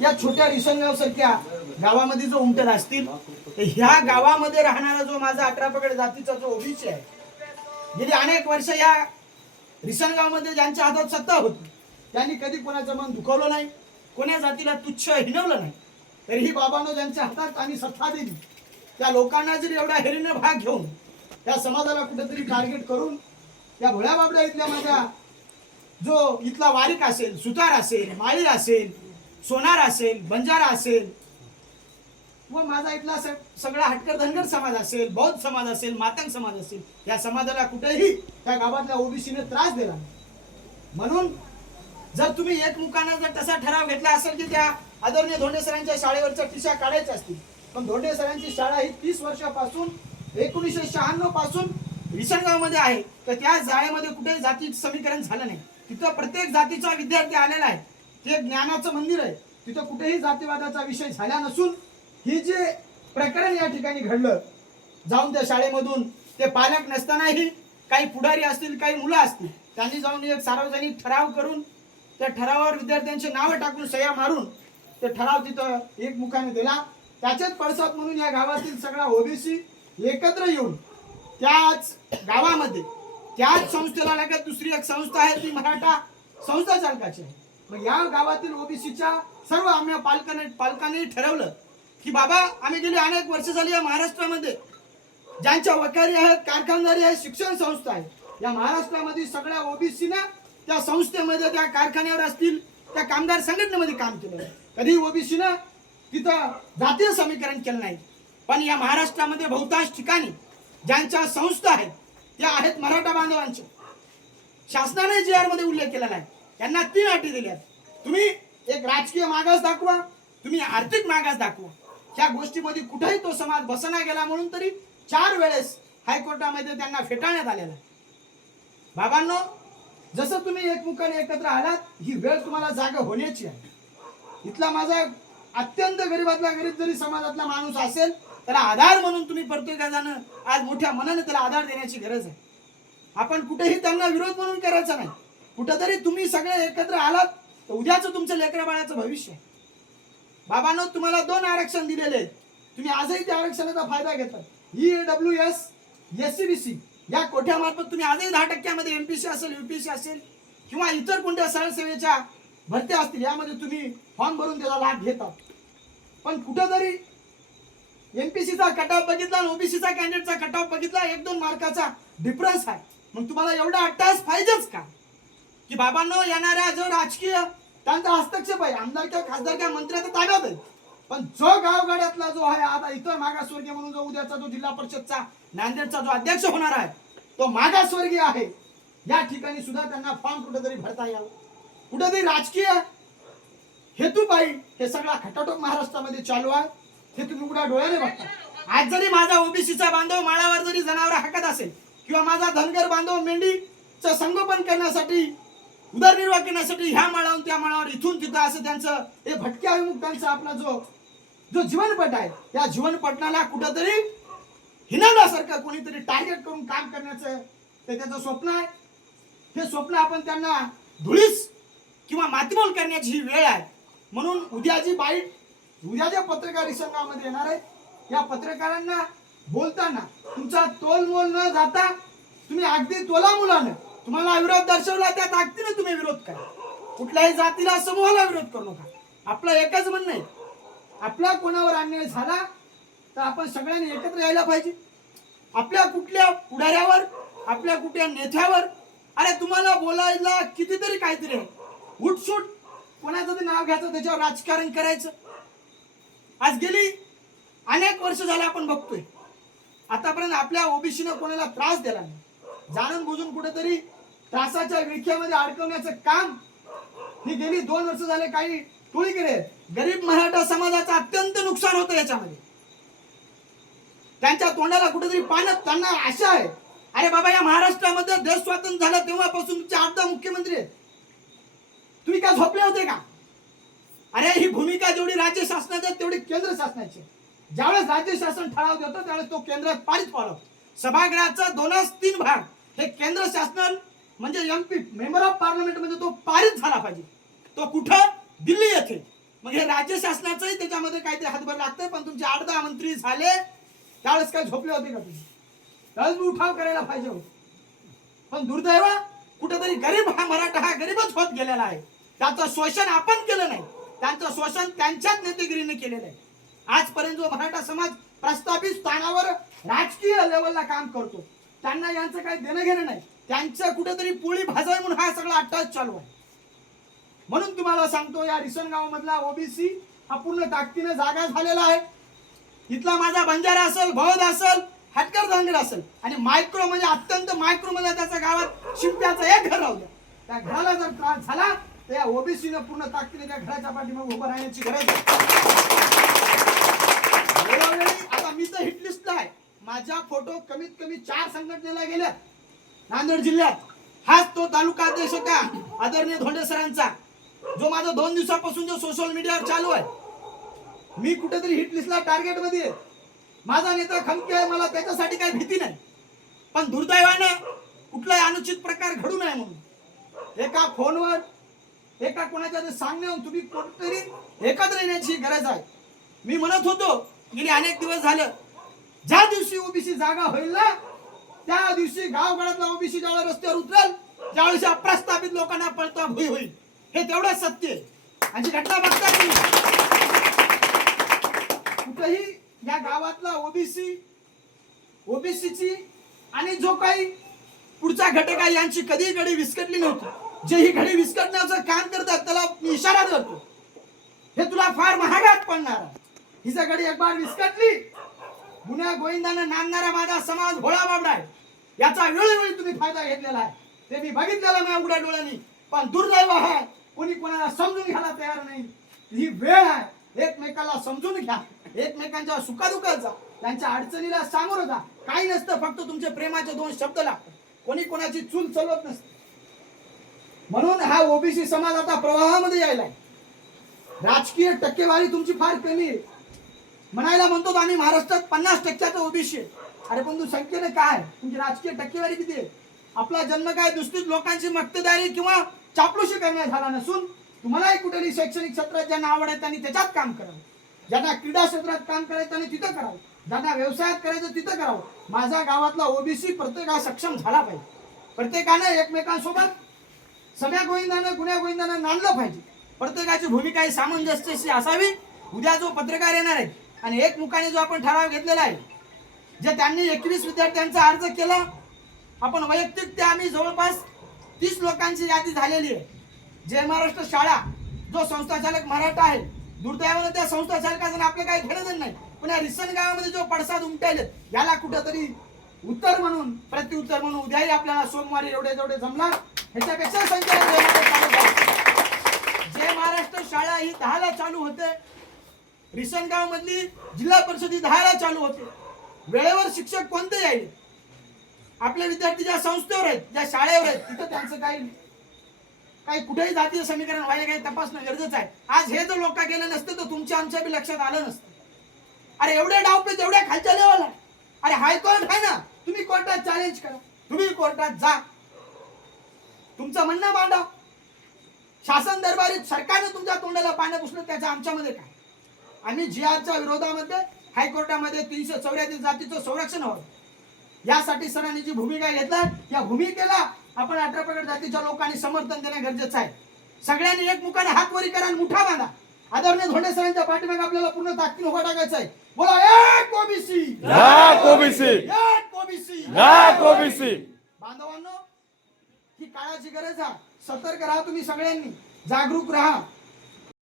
या छोट्या रिसनगाव सारख्या गावामध्ये जो उमटत असतील तर ह्या गावामध्ये राहणारा जो माझा अठरा पकड जातीचा जो ओबीसी आहे गेली अनेक वर्ष या रिसनगावमध्ये ज्यांच्या हातात सत्ता होती त्यांनी कधी कोणाचं मन दुखवलं नाही कोण्या जातीला तुच्छ हिनवलं नाही तरीही बाबांनो ज्यांच्या हातात आम्ही सत्ता दिली त्या लोकांना जरी एवढ्या हेरीनं भाग घेऊन त्या समाजाला कुठेतरी टार्गेट करून त्या भोळ्या बाबड्या इथल्या माझ्या जो इथला वारीक असेल सुतार असेल माळी असेल सोनार असेल बंजारा असेल व माझा इथला सगळा हटकर धनगर समाज असेल बौद्ध समाज असेल मातंग समाज असेल या समाजाला कुठेही त्या गावातल्या ओबीसीने त्रास दिला म्हणून जर तुम्ही एकमुखानं जर तसा ठराव घेतला असेल की त्या आदरणीय धोंडे सरांच्या शाळेवरच्या टिशा काढायच्या असतील पण धोंडे सरांची शाळा ही तीस वर्षापासून एकोणीसशे शहाण्णवपासून विसणगावमध्ये आहे तर त्या शाळेमध्ये कुठेही जाती समीकरण झालं नाही. तिथं प्रत्येक जातीचा विद्यार्थी आलेला आहे. ते ज्ञानाचं मंदिर आहे. तिथं कुठेही जातीवादाचा विषय झाला नसून ही जे प्रकरण या ठिकाणी घडलं जाऊन त्या शाळेमधून ते पालक नसतानाही काही पुढारी असतील काही मुलं असतील त्यांनी जाऊन एक सार्वजनिक ठराव करून त्या ठरावावर विद्यार्थ्यांची नावं टाकून सह्या मारून ते ठराव तिथं एकमुखाने दिला. त्याच्याच पडसाद म्हणून या गावातील सगळा ओबीसी एकत्र येऊन त्याच गावामध्ये त्याच संस्थेला लागत दुसरी एक संस्था आहे ती मराठा संस्था चालकाची आहे. मग या गावातील ओबीसीच्या सर्व आम्ही पालकाने पालकांनी ठरवलं की बाबा आम्ही गेली अनेक वर्ष झाली या महाराष्ट्रामध्ये. ज्यांच्या वकारी आहेत कारखानदारी आहे शिक्षण संस्था आहे या महाराष्ट्रामध्ये सगळ्या ओबीसीना त्या संस्थेमध्ये त्या कारखान्यावर असतील त्या कामगार संघटनेमध्ये काम केलं. कधी ओबीसीनं तिथं जातीय समीकरण केलं नाही. पण या महाराष्ट्रामध्ये बहुतांश ठिकाणी ज्यांच्या संस्था आहेत त्या आहेत मराठा बांधवांच्या. शासनाने जी आरमध्ये उल्लेख केलेला आहे. त्यांना तीन अटी दिल्यात. तुम्ही एक राजकीय मागास दाखवा तुम्ही आर्थिक मागास दाखवा. ह्या गोष्टीमध्ये कुठेही तो समाज बसना गेला म्हणून तरी चार वेळेस हायकोर्टामध्ये त्यांना फेटाळण्यात आलेला बाबांनो जसं तुम्ही एकमुखाने एकत्र आलात ही वेळ तुम्हाला जागा होण्याची आहे. इथला माझा अत्यंत गरीबातला गरीब जरी समाजातला माणूस असेल त्याला आधार म्हणून तुम्ही प्रत्येकानं आज मोठ्या मनाने त्याला आधार देण्याची गरज आहे. आपण कुठेही त्यांना विरोध म्हणून करायचा नाही. कुठंतरी तुम्ही सगळे एकत्र आलात तर उद्याचं तुमचं लेकरा बाळाचं भविष्य आहे. बाबांनो तुम्हाला दोन आरक्षण दिलेले आहेत. तुम्ही आजही त्या आरक्षणाचा फायदा घेता E W S S C B C या कोठ्यामार्फत तुम्ही आजही दहा टक्क्यामध्ये एम पी सी असेल यू पी सी असेल किंवा इतर कोणत्या सरळसेवेच्या भरत्या असतील यामध्ये तुम्ही फॉर्म भरून त्याचा लाभ घेता पण कुठेतरी एमपीसीचा कट ऑफ बघितला आणि ओबीसीचा कॅन्डिडेटचा कट ऑफ बघितला एक दोन मार्काचा डिफरन्स आहे. मग तुम्हाला एवढा अट्टास पाहिजेच का? की बाबांनो येणाऱ्या जो राजकीय त्यांचा हस्तक्षेप आहे. आमदार किंवा खासदार किंवा मंत्र्याच्या ताब्यात आहे पण जो गावगाड्यातला जो आहे आता इतर मागासवर्गीय म्हणून जो उद्याचा जो जिल्हा परिषदचा नांदेडचा जो अध्यक्ष होणार आहे तो मागासवर्गीय आहे. या ठिकाणी सुद्धा त्यांना फॉर्म कुठेतरी भरता यावं. कुठेतरी राजकीय हेतूपायी हे सगळा खटाटोक महाराष्ट्रामध्ये चालू आहे. हे तुम्ही कुठे डोळ्याने बघता. आज जरी माझा ओबीसीचा बांधव माळावर जरी जनावर हाकत असेल किंवा माझा धनगर बांधव मेंढीचं संगोपन करण्यासाठी उदरनिर्वाह करण्यासाठी ह्या माळावरून त्या माळावर इथून तिथं असं त्यांचं हे भटक्या विमुक्तांचा आपला जो जो जीवनपट आहे त्या जीवनपटनाला कुठंतरी हिनवल्यासारखं कोणीतरी टार्गेट करून काम करण्याचं ते त्याचं स्वप्न आहे. हे स्वप्न आपण त्यांना धुळीस किंवा मातीमोल करण्याची ही वेळ आहे. म्हणून उद्या जी बाईट उद्या ज्या पत्रकार संघामध्ये येणार आहे या पत्रकारांना बोलताना तुमचा तोलमोल न जाता तुम्ही अगदी तोला मुलानं तुम्हाला विरोध दर्शवला त्या ताकदीने तुम्ही विरोध करा. कुठल्याही जातीला समूहाला विरोध करू नका. आपलं एकच म्हणणं आहे. आपला कोणावर अन्याय झाला तर आपण सगळ्यांनी एकत्र यायला पाहिजे. आपल्या कुठल्या पुढाऱ्यावर आपल्या कुठल्या नेत्यावर अरे तुम्हाला बोलायला कितीतरी काहीतरी आहे. उठसूट कोणाचं तरी नाव घ्यायचं त्याच्यावर राजकारण करायचं. आज गेली अनेक वर्ष झाले आपण बघतोय. आतापर्यंत आपल्या ओबीसीनं कोणाला त्रास दिला नाही. जाणून बुजून कुठेतरी त्रासाच्या विळख्यामध्ये अडकवण्याचं काम ही गेली दोन वर्ष झाले काही टोळी केले. गरीब मराठा समाजाचं अत्यंत नुकसान होतं याच्यामध्ये. त्यांच्या तोंडाला कुठेतरी पाण्यात त्यांना आशा आहे. अरे बाबा या महाराष्ट्रामध्ये देश स्वातंत्र्य झालं तेव्हापासून तुमचे आठ दहा मुख्यमंत्री आहेत. तुम्ही काय झोपले होते का? अरे ही भूमिका जेवढी राज्य शासनाची तेवढी केंद्र शासनाची ज्यावेळेस राज्य शासन ठराव देतं त्यावेळेस तो केंद्रात पारित व्हावा सभागृहाचा दोनच तीन भाग हे केंद्र शासन म्हणजे एमपी मेंबर ऑफ पार्लमेंट म्हणजे तो पारित झाला पाहिजे. तो कुठं? दिल्ली येथे. मग हे राज्य शासनाचंही त्याच्यामध्ये काहीतरी हातभार लागतंय पण तुमचे आठ दहा मंत्री झाले त्यावेळेस काय झोपले होते का तुम्ही? त्यावेळेस मी उठाव करायला पाहिजे होते. पण दुर्दैव कुठेतरी गरीब हा मराठा हा गरीबच होत गेलेला आहे. त्याचं शोषण आपण केलं नाही. त्यांचं शोषण त्यांच्याच नेतेगिरीने केलेलं आहे. आजपर्यंत जो मराठा समाज प्रस्थापित स्थानावर राजकीय लेवलला काम करतो त्यांना यांचं काही देणं घेणं नाही. त्यांचं कुठेतरी पोळी भाजावी म्हणून हा सगळा अट्टाच चालू आहे. म्हणून तुम्हाला सांगतो या रिसनगावमधला ओबीसी हा पूर्ण ताकदीनं जागा झालेला आहे. इथला माझा बंजारा असेल भवद असेल हटकर धनगर असेल आणि मायक्रो म्हणजे अत्यंत मायक्रो मध्ये म्हणजे त्याच्या गावात शिंप्याचं एक घर राहू द्या. त्या घराला जर त्रास झाला तर या ओबीसीनं पूर्ण ताकदीने त्या घराच्या पाठीमागे उभं राहण्याची गरज आहे. आता मी तर हिटलिस्टला आहे. माझ्या फोटो कमीत कमी चार संघटनेला गेल्या. नांदेड जिल्ह्यात हाच तो तालुका अध्यक्ष का आदरणीय धोंडे सरांचा. जो माझा दोन दिवसापासून जो सोशल मीडियावर चालू आहे. मी कुठेतरी हिट लिस्टला टार्गेटमध्ये माझा नेता खमके आहे मला त्याच्यासाठी काही भीती नाही. पण दुर्दैवानं कुठलाही अनुचित प्रकार घडू नये म्हणून. एका फोनवर एका कोणाच्या सांगण्यावर तुम्ही कोणतरी एकत्र येण्याची गरज आहे. मी म्हणत होतो गेली अनेक दिवस झालं ज्या दिवशी ओबीसी जागा होईल ना त्या दिवशी गावगाड्यातला ओबीसी ज्यावेळेला रस्त्यावर उतरेल त्यावेळेस अप्रस्थापित लोकांना पळता भुई होईल. हे तेवढंच सत्य आहे. आणि घटना बघता तुम्ही कुठेही या गावातला ओबीसी ओबीसीची आणि जो काही पुढचा घटक आहे यांची कधी घडी विस्कटली नव्हती. जे ही घडी विस्कटण्याचं काम करतात त्याला मी इशारा करतो. हे तुला फार महागात पडणार हिचा घडी एक बार विस्कटली गुन्हा गोविंदानं नांदणारा माझा समाज भोळा बाबडा आहे. याचा वेळोवेळी तुम्ही फायदा घेतलेला आहे. ते मी बघितलेलं नाही उघड्या डोळ्यांनी. पण दुर्दैव आहे कोणी कोणाला समजून घ्यायला तयार नाही. ही वेळ आहे. एकमेकाला समजून घ्या. एकमेकांच्या सुखादुखात जा. त्यांच्या अडचणीला सामोरं जा. काही नसतं फक्त तुमचे प्रेमाचे दोन शब्द लागतात कोणी कोणाची चूल चलवत नसते. म्हणून हा ओबीसी समाज आता प्रवाहामध्ये यायलाय. राजकीय टक्केवारी तुमची फार कमी आहे. म्हणायला म्हणतो आम्ही महाराष्ट्रात पन्नास टक्क्याचं ओबीसी आहे. अरे पण तू संख्येने काय? तुमची राजकीय टक्केवारी किती आहे? आपला जन्म काय? दुसरीच लोकांची मक्तेदारी किंवा चापलूशी करण्यात झाला नसून तुम्हालाही कुठेही शैक्षणिक क्षेत्रात ज्यांना आवड आहे त्यांनी त्याच्यात काम करावं. ज्यांना क्रीडा क्षेत्रात काम करायचं त्यांनी तिथं करावं. ज्यांना व्यवसायात करायचं तिथं करावं. माझ्या गावातला ओबीसी प्रत्येका सक्षम झाला पाहिजे. प्रत्येकानं एकमेकांसोबत सगळ्या गोविंदानं गुन्ह्या गोविंदानं नांदलं पाहिजे. प्रत्येकाची भूमिका ही सामंजस्याची असावी. उद्या जो पत्रकार येणार आहे आणि एक मुखाने जो आपण ठराव घेतलेला आहे जे त्यांनी एकवीस विद्यार्थ्यांचा अर्ज केला आपण वैयक्तिक ते आम्ही जवळपास तीस लोकांची यादी झालेली आहे. जय महाराष्ट्र शाळा जो संस्थाचालक मराठा आहे दुर्दैवानं त्या संस्थाचालकाचं आपलं काही घेणं नाही. पण या रिसन गावामध्ये जो पडसाद उमटायले याला कुठंतरी उत्तर म्हणून प्रत्युत्तर म्हणून उद्याही आपल्याला सोमवारी एवढे जेवढे जमणार ह्याच्यापेक्षा संख्या जय महाराष्ट्र शाळा ही दहाला चालू होते. रिसनगाव मधली जिल्हा परिषद दहाला चालू होते. वेळेवर शिक्षक कोणते यायले आपले विद्यार्थी ज्या संस्थेवर आहेत ज्या शाळेवर आहेत तिथं त्यांचं काही काही कुठेही जातीय समीकरण व्हायला काही तपासणं गरजेचं आहे. आज हे जर लोक गेले नसते तर तुमच्या आमच्या बी लक्षात आलं नसतं. अरे एवढे डावपेच तेवढ्या खालच्या लेवल अरे हायकोर्ट आहे ना. तुम्ही कोर्टात चॅलेंज करा. तुम्ही कोर्टात जा. तुमचं म्हणणं मांडा. शासन दरबारीत सरकारने तुमच्या तोंडाला पाणी पुसलं त्याचं आमच्यामध्ये काय? आम्ही जी आरच्या विरोधामध्ये हायकोर्टामध्ये तीनशे चौऱ्याऐंशी जातीचं संरक्षण व्हावं यासाठी सरांनी जी भूमिका घेतला या भूमिकेला आपण अठरा प्रगट जातीच्या लोकांनी समर्थन देणं गरजेचं आहे. सगळ्यांनी एक मुखाने हात वरी करा आणि मुठा बांधा. आदरणीय धोंडे सरांच्या पाठीमागे आपल्याला पूर्ण ताकदीने उभा टाकायचं आहे. बोला एक ओबीसी! या ओबीसी एक ओबीसी! या ओबीसी बांधवांनो ही काळाची गरज आहे. सतर्क राहा तुम्ही सगळ्यांनी. जागरूक राहा.